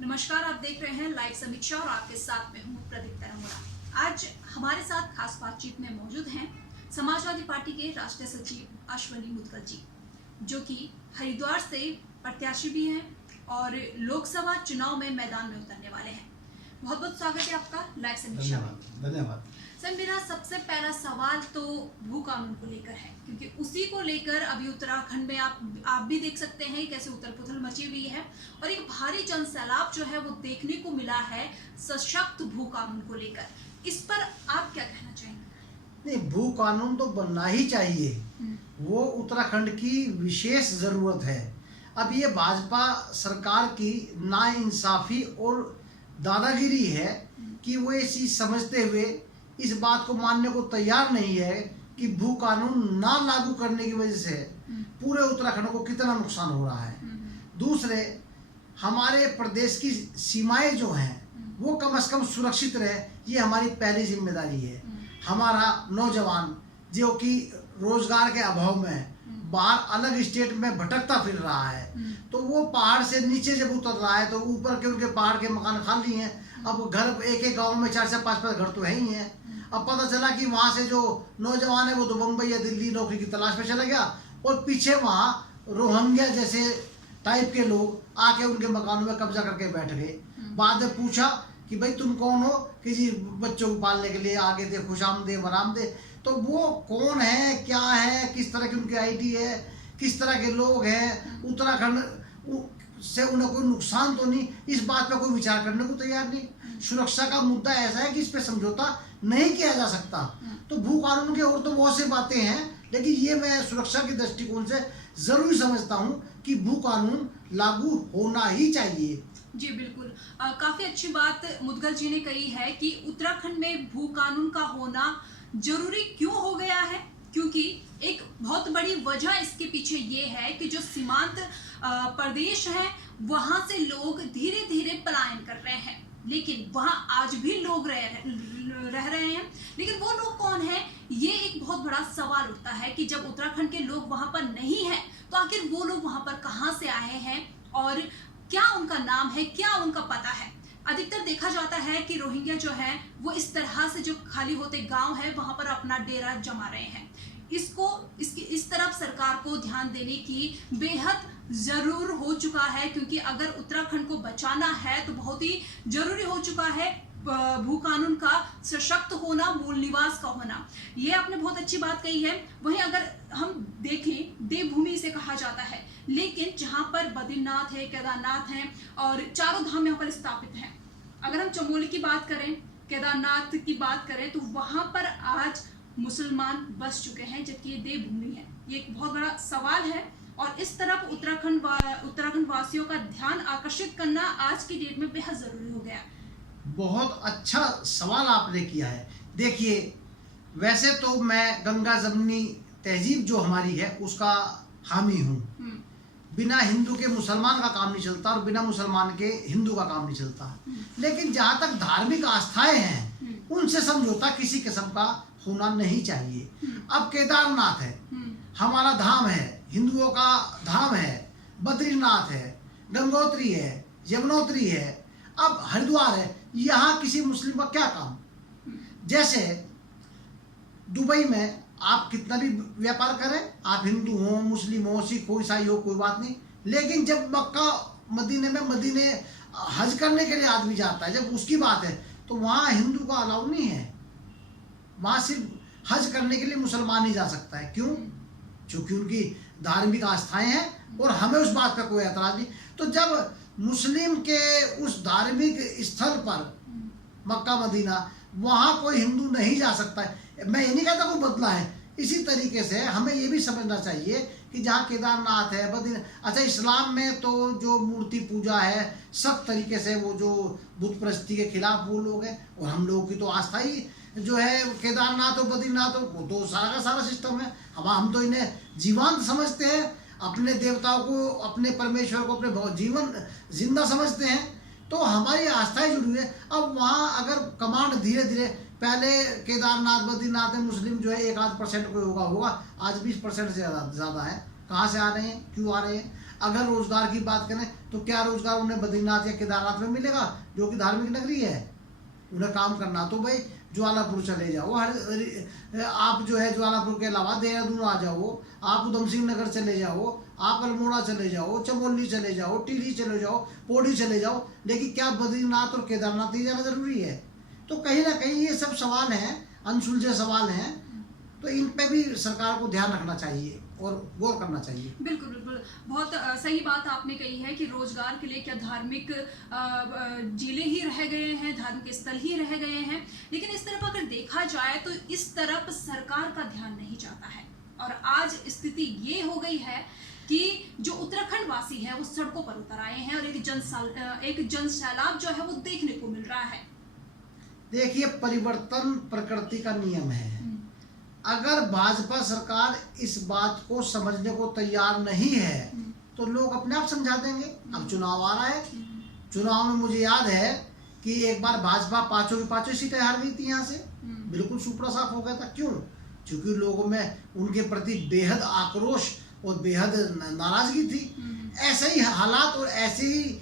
नमस्कार, आप देख रहे हैं लाइव समीक्षा और आपके साथ में हूं प्रदीप तरंगोला। आज हमारे साथ खास बातचीत में मौजूद हैं समाजवादी पार्टी के राष्ट्रीय सचिव अश्विनी मुदगल जी, जो कि हरिद्वार से प्रत्याशी भी हैं और लोकसभा चुनाव में मैदान में उतरने वाले हैं। बहुत बहुत स्वागत है आपका लाइव समीक्षा में। धन्यवाद। सर, मेरा सबसे पहला सवाल तो भू कानून को लेकर है, क्योंकि उसी को लेकर अभी उत्तराखंड में आप भी देख सकते हैं कैसे उथल पुथल मची हुई है और एक भारी जन सैलाब जो है वो देखने को मिला है सशक्त भू कानून को लेकर। इस पर आप क्या कहना चाहेंगे? नहीं, भू कानून तो बनना ही चाहिए, वो उत्तराखंड की विशेष जरूरत है। अब ये भाजपा सरकार की नाइंसाफी और दादागिरी है कि वो ये चीज समझते हुए इस बात को मानने को तैयार नहीं है कि भू कानून ना लागू करने की वजह से पूरे उत्तराखंड को कितना नुकसान हो रहा है। दूसरे, हमारे प्रदेश की सीमाएं जो हैं वो कम से कम सुरक्षित रहे, ये हमारी पहली जिम्मेदारी है। हमारा नौजवान जो कि रोजगार के अभाव में बाहर अलग स्टेट में भटकता फिर रहा है, तो वो पहाड़ से नीचे जब उतर रहा है तो ऊपर के उनके पहाड़ के मकान खाली हैं। अब घर एक एक गांव में 4 से 5 घर तो है ही हैं। अब पता चला कि वहाँ से जो नौजवान है वो तो बम्बई या दिल्ली नौकरी की तलाश में चला गया और पीछे वहाँ रोहिंग्या जैसे टाइप के लोग आके उनके मकानों में कब्जा करके बैठ गए। बाद में पूछा कि भाई तुम कौन हो, किसी बच्चों को पालने के लिए आगे थे, खुशामदे बरामदे। तो वो कौन है, क्या है, किस तरह की उनकी आईडी है, किस तरह के लोग हैं, उत्तराखंड से उन्हें कोई नुकसान तो नहीं, इस बात पे कोई विचार करने को तैयार नहीं। सुरक्षा का मुद्दा ऐसा है कि इस पे समझौता नहीं किया जा सकता। तो भू कानून के और तो बहुत सी बातें हैं, लेकिन ये मैं सुरक्षा के दृष्टिकोण से जरूरी समझता हूँ कि भू कानून लागू होना ही चाहिए। जी बिल्कुल, काफी अच्छी बात मुदगल जी ने कही है कि उत्तराखंड में भू कानून का होना जरूरी क्यों हो गया है, क्योंकि एक बहुत बड़ी वजह इसके पीछे ये है कि जो सीमांत प्रदेश है वहां से लोग धीरे धीरे पलायन कर रहे हैं, लेकिन वहां आज भी लोग रह रहे हैं। लेकिन वो लोग कौन है, ये एक बहुत बड़ा सवाल उठता है कि जब उत्तराखंड के लोग वहां पर नहीं है तो आखिर वो लोग वहां पर कहां से आए हैं और क्या उनका नाम है, क्या उनका पता है। अधिकतर देखा जाता है कि रोहिंग्या जो है वो इस तरह से जो खाली होते गांव है वहां पर अपना डेरा जमा रहे हैं। इस तरफ सरकार को ध्यान देने की बेहद जरूर हो चुका है, क्योंकि अगर उत्तराखंड को बचाना है तो बहुत ही जरूरी हो चुका है भू कानून का सशक्त होना, मूल निवास का होना। ये आपने बहुत अच्छी बात कही है। वहीं अगर हम देखें, देवभूमि इसे कहा जाता है, लेकिन जहां पर बद्रीनाथ है, केदारनाथ है और चारों धाम यहाँ पर स्थापित हैं। अगर हम चमोली की बात करें, केदारनाथ की बात करें, तो वहां पर आज मुसलमान बस चुके हैं, जबकि ये देवभूमि है। ये एक बहुत बड़ा सवाल है और इस तरफ उत्तराखंड वासियों का ध्यान आकर्षित करना आज की डेट में बेहद जरूरी हो गया। बहुत अच्छा सवाल आपने किया है। देखिए, वैसे तो मैं गंगा जमनी तहजीब जो हमारी है उसका हामी हूँ। बिना हिंदू के मुसलमान का काम नहीं चलता और बिना मुसलमान के हिंदू का काम नहीं चलता। लेकिन जहाँ तक धार्मिक आस्थाएं हैं उनसे समझौता किसी किस्म का होना नहीं चाहिए। अब केदारनाथ है, हमारा धाम है, हिंदुओं का धाम है, बद्रीनाथ है, गंगोत्री है, यमुनोत्री है, अब हरिद्वार है। यहाँ किसी मुस्लिम का क्या काम? जैसे दुबई में आप कितना भी व्यापार करें, आप हिंदू हो, मुस्लिम हो, सिख हो, ईसाई हो, कोई बात नहीं, लेकिन जब मक्का मदीने हज करने के लिए आदमी जाता है, जब उसकी बात है तो वहाँ हिंदू का अलाउ नहीं है। वहाँ सिर्फ हज करने के लिए मुसलमान ही जा सकता है। क्यों? क्योंकि उनकी धार्मिक आस्थाएं हैं और हमें उस बात पर कोई एतराज नहीं। तो जब मुस्लिम के उस धार्मिक स्थल पर मक्का मदीना, वहाँ कोई हिंदू नहीं जा सकता है। मैं ये नहीं कहता कोई बदला है। इसी तरीके से हमें ये भी समझना चाहिए कि जहाँ केदारनाथ है, बद्रीनाथ, अच्छा इस्लाम में तो जो मूर्ति पूजा है सब तरीके से वो जो बुत परस्ती के खिलाफ वो लोग हैं, और हम लोगों की तो आस्था ही जो है केदारनाथ और बद्रीनाथ हो, वो तो सारा का सारा सिस्टम है। हम तो इन्हें जीवंत समझते हैं, अपने देवताओं को, अपने परमेश्वर को अपने जीवन जिंदा समझते हैं, तो हमारी आस्थाएं जुड़ी हुई है। अब वहाँ अगर कमांड धीरे धीरे, पहले केदारनाथ बद्रीनाथ में मुस्लिम जो है 1-8% कोई होगा, आज 20% से ज़्यादा है। कहाँ से आ रहे हैं, क्यों आ रहे हैं? अगर रोजगार की बात करें तो क्या रोजगार उन्हें बद्रीनाथ या केदारनाथ में मिलेगा, जो कि धार्मिक नगरी है? उन्हें काम करना तो भाई ज्वालापुर चले जाओ, आप जो है ज्वालापुर के अलावा देहरादून आ जाओ, आप उधम सिंह नगर चले जाओ, आप अल्मोड़ा चले जाओ, चमोली चले जाओ, टिहरी चले जाओ, पौड़ी चले जाओ, लेकिन क्या बद्रीनाथ और केदारनाथ ही जाना जरूरी है? तो कहीं ना कहीं ये सब सवाल हैं, अनसुलझे सवाल हैं, तो इन पे भी सरकार को ध्यान रखना चाहिए और गौर करना चाहिए। बिल्कुल बिल्कुल, बहुत सही बात आपने कही है कि रोजगार के लिए क्या धार्मिक जिले ही रह गए हैं, धार्मिक स्थल ही रह गए हैं, लेकिन इस तरफ अगर देखा जाए तो इस तरफ सरकार का ध्यान नहीं जाता है। और आज स्थिति ये हो गई है कि जो उत्तराखंड वासी हैं वो सड़कों पर उतर आए हैं और एक जन सैलाब जो है वो देखने को मिल रहा है। देखिए, परिवर्तन प्रकृति का नियम है। अगर भाजपा सरकार इस बात को समझने को तैयार नहीं है तो लोग अपने आप समझा देंगे। अब चुनाव आ रहा है, चुनाव में मुझे याद है कि एक बार भाजपा पांचों की पांचों सीटें हार गई थी यहाँ से, बिल्कुल सुपड़ा साफ हो गया था। क्यों? क्योंकि लोगों में उनके प्रति बेहद आक्रोश और बेहद नाराजगी थी। ऐसे ही हालात और ऐसी ही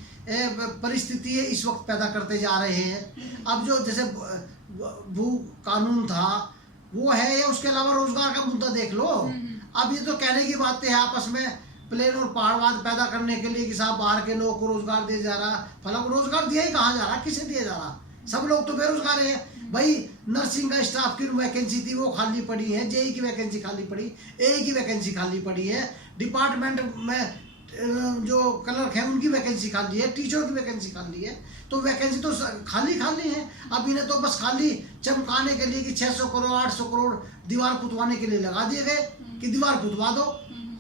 परिस्थिति इस वक्त पैदा करते जा रहे हैं। अब जो जैसे भू कानून था वो है, या उसके अलावा रोजगार का मुद्दा देख लो। अब ये तो कहने की बातें हैं आपस में, प्लेन और पहाड़वाद पैदा करने के लिए कि साहब बाहर के लोगों को रोजगार दिया जा रहा, फला को रोजगार दिया ही कहाँ जा रहा, किसे दिया जा रहा? सब लोग तो बेरोजगार हैं भाई। नर्सिंग का स्टाफ की वैकेंसी थी वो खाली पड़ी है, जेई की वैकेंसी खाली पड़ी, ए की वैकेंसी खाली पड़ी है, डिपार्टमेंट में जो क्लर्क है उनकी वैकेंसी खाली है, टीचर की वैकेंसी खाली है। तो वैकेंसी तो खाली है। अब इन्हें तो बस खाली चमकाने के लिए कि 600 करोड़ 800 करोड़ दीवार पुतवाने के लिए लगा दिए गए कि दीवार पुतवा दो,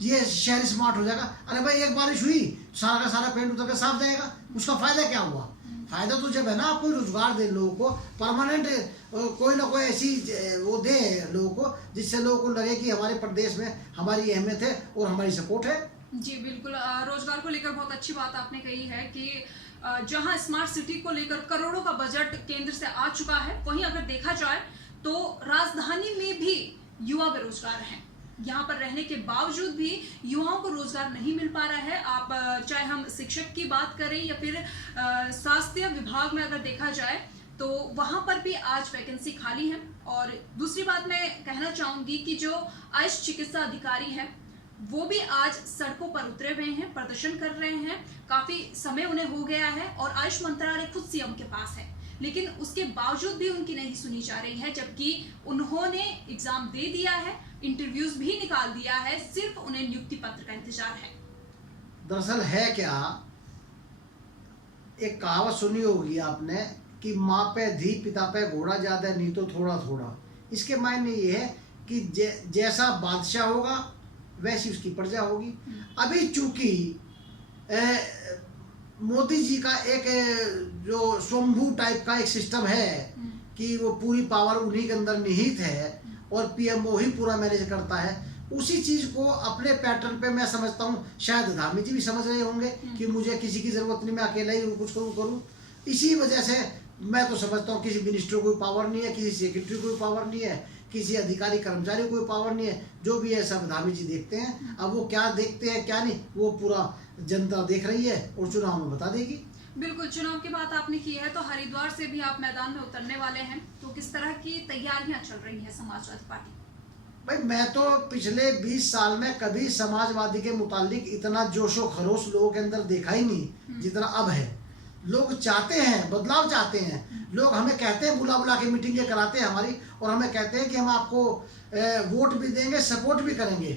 ये शहर स्मार्ट हो जाएगा। अरे भाई, एक बारिश हुई सारा का सारा पेंट उतर के साफ जाएगा, उसका फायदा क्या हुआ? फायदा तो जब है ना आप कोई रोजगार दे लोगों को, परमानेंट कोई ना कोई ऐसी वो दे लोगों को जिससे लोगों को लगे कि हमारे प्रदेश में हमारी अहमियत है और हमारी सपोर्ट है। जी बिल्कुल, रोजगार को लेकर बहुत अच्छी बात आपने कही है कि जहां स्मार्ट सिटी को लेकर करोड़ों का बजट केंद्र से आ चुका है, वहीं अगर देखा जाए तो राजधानी में भी युवा बेरोजगार हैं। यहाँ पर रहने के बावजूद भी युवाओं को रोजगार नहीं मिल पा रहा है। आप चाहे हम शिक्षक की बात करें या फिर स्वास्थ्य विभाग में अगर देखा जाए तो वहां पर भी आज वैकेंसी खाली है। और दूसरी बात मैं कहना चाहूंगी कि जो आयुष चिकित्सा अधिकारी हैं वो भी आज सड़कों पर उतरे हुए हैं, प्रदर्शन कर रहे हैं। काफी समय उन्हें हो गया है और आयुष मंत्रालय खुद सीएम के पास है, लेकिन उसके बावजूद भी उनकी नहीं सुनी जा रही है, जबकि उन्होंने एग्जाम दे दिया है, इंटरव्यूज भी निकाल दिया है, सिर्फ उन्हें नियुक्ति पत्र का इंतजार है। दरअसल है क्या, एक कहावत सुनी होगी आपने कि माँ पे धी पिता पे घोड़ा, ज्यादा नहीं तो थोड़ा थोड़ा। इसके मायने ये है कि जैसा बादशाह होगा वैसी उसकी प्रजा होगी। अभी चूंकि मोदी जी का एक जो स्वयंभू टाइप का एक सिस्टम है कि वो पूरी पावर उन्हीं के अंदर निहित है और पीएमओ ही पूरा मैनेज करता है, उसी चीज को अपने पैटर्न पे मैं समझता हूँ शायद धामी जी भी समझ रहे होंगे कि मुझे किसी की जरूरत नहीं, मैं अकेला ही कुछ करूँ। इसी वजह से मैं तो समझता हूँ किसी मिनिस्टर को पावर नहीं है, किसी सेक्रेटरी को पावर नहीं है, किसी अधिकारी कर्मचारी को कोई पावर नहीं है। जो भी है सब धामी जी देखते हैं। अब वो क्या देखते हैं क्या नहीं वो पूरा जनता देख रही है और चुनाव में बता देगी। बिल्कुल, चुनाव की बात आपने की है तो हरिद्वार से भी आप मैदान में उतरने वाले हैं, तो किस तरह की तैयारियां चल रही हैं समाजवादी पार्टी? भाई, मैं तो पिछले 20 साल में कभी समाजवादी के मुतालिक इतना जोशो खरोश लोगों के अंदर देखा ही नहीं जितना अब है। लोग चाहते हैं, बदलाव चाहते हैं। लोग हमें कहते हैं, बुला बुला के मीटिंगें कराते हैं हमारी, और हमें कहते हैं कि हम आपको वोट भी देंगे, सपोर्ट भी करेंगे।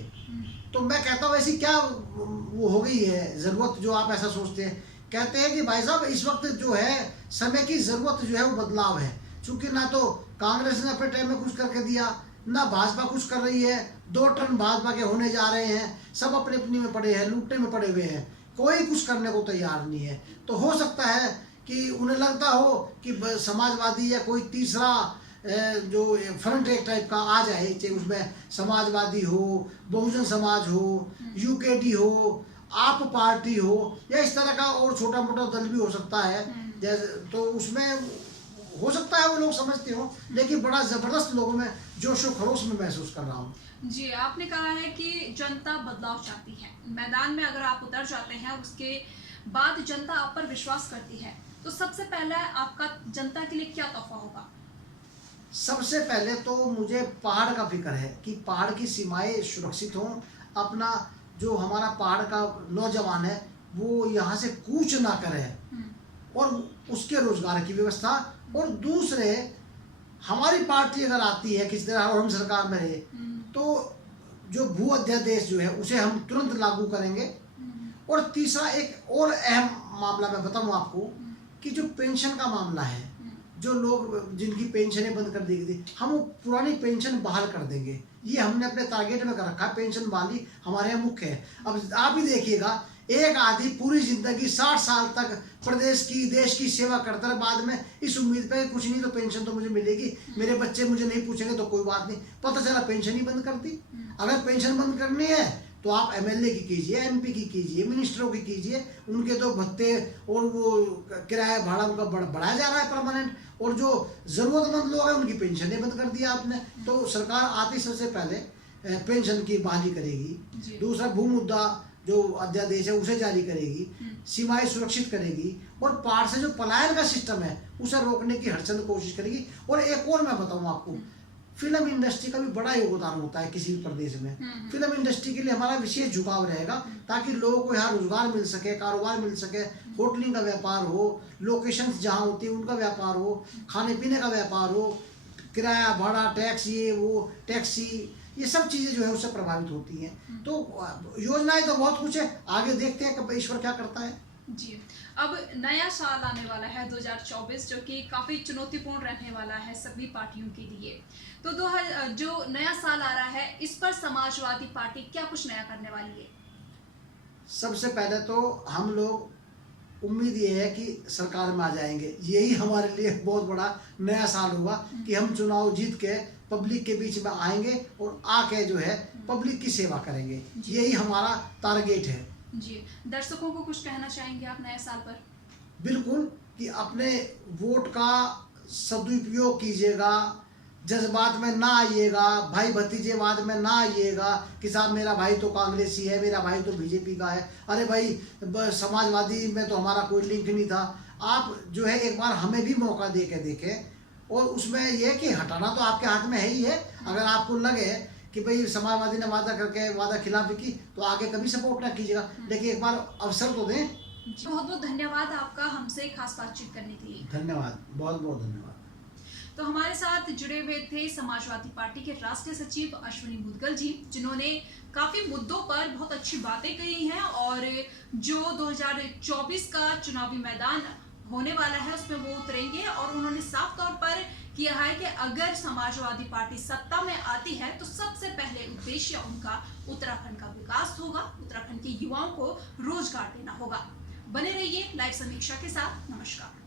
तो मैं कहता हूँ ऐसी क्या वो हो गई है ज़रूरत जो आप ऐसा सोचते हैं? कहते हैं कि भाई साहब इस वक्त जो है समय की ज़रूरत जो है वो बदलाव है। चूँकि ना तो कांग्रेस ने अपने टाइम में कुछ करके दिया, ना भाजपा कुछ कर रही है। 2 टर्न भाजपा के होने जा रहे हैं, सब अपने अपनी में पड़े हैं, लूटने में पड़े हुए हैं, कोई कुछ करने को तैयार नहीं है। तो हो सकता है कि उन्हें लगता हो कि समाजवादी या कोई तीसरा जो फ्रंट एक टाइप का आ जाए, चाहे उसमें समाजवादी हो, बहुजन समाज हो, यूकेडी हो, आप पार्टी हो, या इस तरह का और छोटा मोटा दल भी हो सकता है। जैसे तो उसमें हो सकता है वो लोग समझते हो, लेकिन बड़ा जबरदस्त लोगों में जोशो खरोश में महसूस कर रहा हूँ। जी, आपने कहा है कि जनता बदलाव चाहती है। मैदान में अगर आप उतर जाते हैं और उसके बाद जनता आप पर विश्वास करती है, तो सबसे पहला आपका जनता के लिए क्या तोहफा होगा? सबसे पहले तो मुझे पहाड़ का फिक्र है कि पहाड़ की सीमाएं सुरक्षित हों, अपना जो हमारा पहाड़ का नौजवान है वो यहाँ से कूच ना करे, और उसके रोजगार की व्यवस्था। और दूसरे, हमारी पार्टी अगर आती है किसी तरह और हम सरकार में रहे तो जो भू अध्यादेश जो है उसे हम तुरंत लागू करेंगे। और तीसरा एक और अहम मामला मैं बताऊं आपको कि जो पेंशन का मामला है, जो लोग जिनकी पेंशनें बंद कर दी गई थी, हम वो पुरानी पेंशन बहाल कर देंगे। ये हमने अपने टारगेट में कर रखा है। पेंशन बहाली हमारे यहाँ मुख्य है। अब आप ही देखिएगा, एक आदमी पूरी जिंदगी 60 साल तक प्रदेश की देश की सेवा करता है, बाद में इस उम्मीद पे कुछ नहीं तो पेंशन तो मुझे मिलेगी, मेरे बच्चे मुझे नहीं पूछेंगे तो कोई बात नहीं, पता चला पेंशन ही बंद कर दी। अगर पेंशन बंद करनी है तो आप एमएलए की कीजिए, एमपी की कीजिए, मिनिस्टरों की कीजिए, उनके तो भत्ते और वो किराया भाड़ा उनका बढ़ाया जा रहा है परमानेंट, और जो जरूरतमंद लोग हैं उनकी पेंशनें बंद कर दिया आपने। तो सरकार आती सबसे पहले पेंशन की बहाली करेगी, दूसरा भू मुद्दा जो अध्यादेश है उसे जारी करेगी, सीमाएं सुरक्षित करेगी, और पहाड़ से जो पलायन का सिस्टम है उसे रोकने की हरचंद कोशिश करेगी। और एक और मैं बताऊं आपको, फिल्म इंडस्ट्री का भी बड़ा योगदान होता है किसी भी प्रदेश में। फिल्म इंडस्ट्री के लिए हमारा विशेष झुकाव रहेगा ताकि लोगों को यहाँ रोजगार मिल सके, कारोबार मिल सके, होटलिंग का व्यापार हो, लोकेशन जहाँ होती है उनका व्यापार हो, खाने पीने का व्यापार हो, किराया भाड़ा टैक्स, ये वो टैक्सी, ये सब चीजें जो है उससे प्रभावित होती हैं। तो योजनाएं तो बहुत कुछ है, आगे देखते हैं कि ईश्वर क्या करता है। जी, अब नया साल आने वाला है 2024, जो कि काफी चुनौतीपूर्ण रहने वाला है सभी पार्टियों के लिए। तो जो नया साल आ रहा है, इस पर समाजवादी पार्टी क्या कुछ नया करने वाली है? सबसे पहले तो हम लोग उम्मीद ये है कि सरकार में आ जाएंगे। यही हमारे लिए बहुत बड़ा नया साल होगा कि हम चुनाव जीत के पब्लिक के बीच में आएंगे और आके जो है पब्लिक की सेवा करेंगे। यही हमारा टारगेट है। जी, दर्शकों को कुछ कहना चाहेंगे आप नए साल पर? बिल्कुल, कि अपने वोट का सदुपयोग कीजिएगा, जज्बात में ना आइएगा, भाई भतीजेवाद में ना आइएगा कि साहब मेरा भाई तो कांग्रेसी है, मेरा भाई तो बीजेपी का है, अरे भाई समाजवादी में तो हमारा कोई लिंक नहीं था। आप जो है एक बार हमें भी मौका दे के देखें, और उसमें यह कि हटाना तो आपके हाथ में है ही है। अगर आपको लगे कि भाई समाजवादी ने वादा करके वादा खिलाफी की तो आगे कभी सपोर्ट ना कीजिएगा, लेकिन एक बार अवसर तो दें। बहुत बहुत धन्यवाद आपका हमसे खास बातचीत करने के लिए। धन्यवाद, बहुत बहुत धन्यवाद। तो हमारे साथ जुड़े हुए थे समाजवादी पार्टी के राष्ट्रीय सचिव अश्विनी मुदगल जी, जिन्होंने काफी मुद्दों पर बहुत अच्छी बातें कही हैं, और जो 2024 का चुनावी मैदान होने वाला है उसमें वो उतरेंगे। और उन्होंने साफ तौर पर किया है कि अगर समाजवादी पार्टी सत्ता में आती है तो सबसे पहले उद्देश्य उनका उत्तराखंड का विकास होगा, उत्तराखंड के युवाओं को रोजगार देना होगा। बने रहिए लाइव समीक्षा के साथ। नमस्कार।